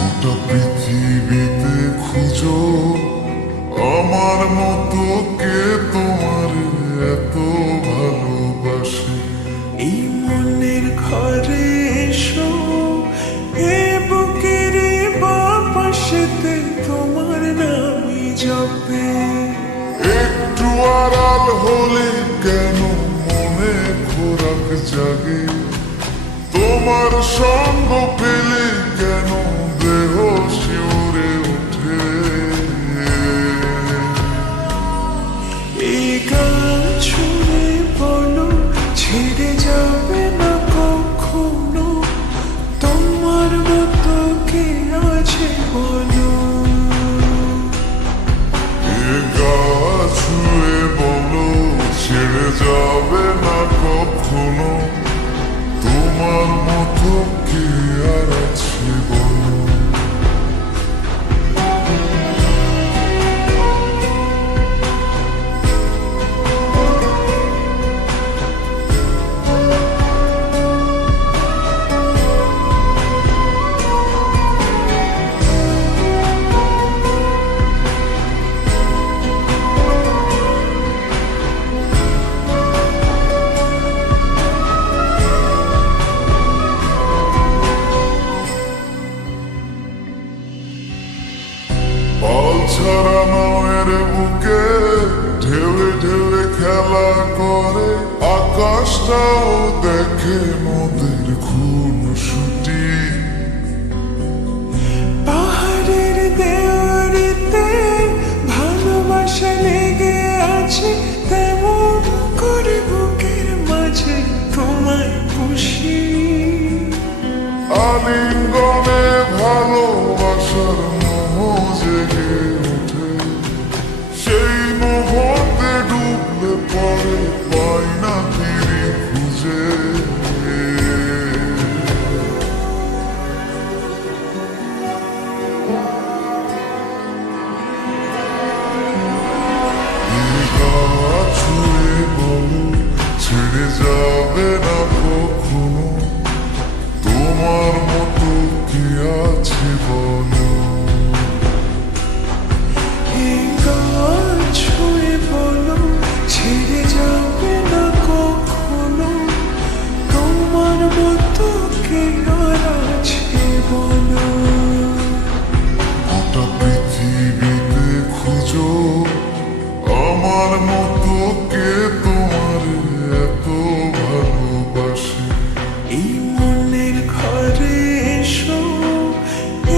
গোটা পৃথিবীতে খুঁজো আমার মতো কে তোমার এত ভালোবাসে। এই মনের ঘরে এসো, এ বুকের বাপাশেতে তোমার নামই জপে। একটু আড়াল হলে কেন মনে খোরাক জাগে, তোমার সঙ্গ পেলে কেন দেহ শিউরে ওঠে। এই গান শুনে বলো ছেড়ে যাবে না কখনো, তোমার মতো কে আছে বলো। এ গা ছুঁয়ে বলো ছেড়ে যাবে না কখনো, তোমার মতো কে আর আছে বলো। পাল ছাড়া নামের বুকে ঢেউে ঢেউে খেলা করে, আকাশটাও দেখে নদীর খুনসুটি। পাহাড়ের দেওয়ারিতে ভালোবাসা লেগে আছে, তেমন করে বুকের মাঝে তোমায় খুশি। আলিঙ্গন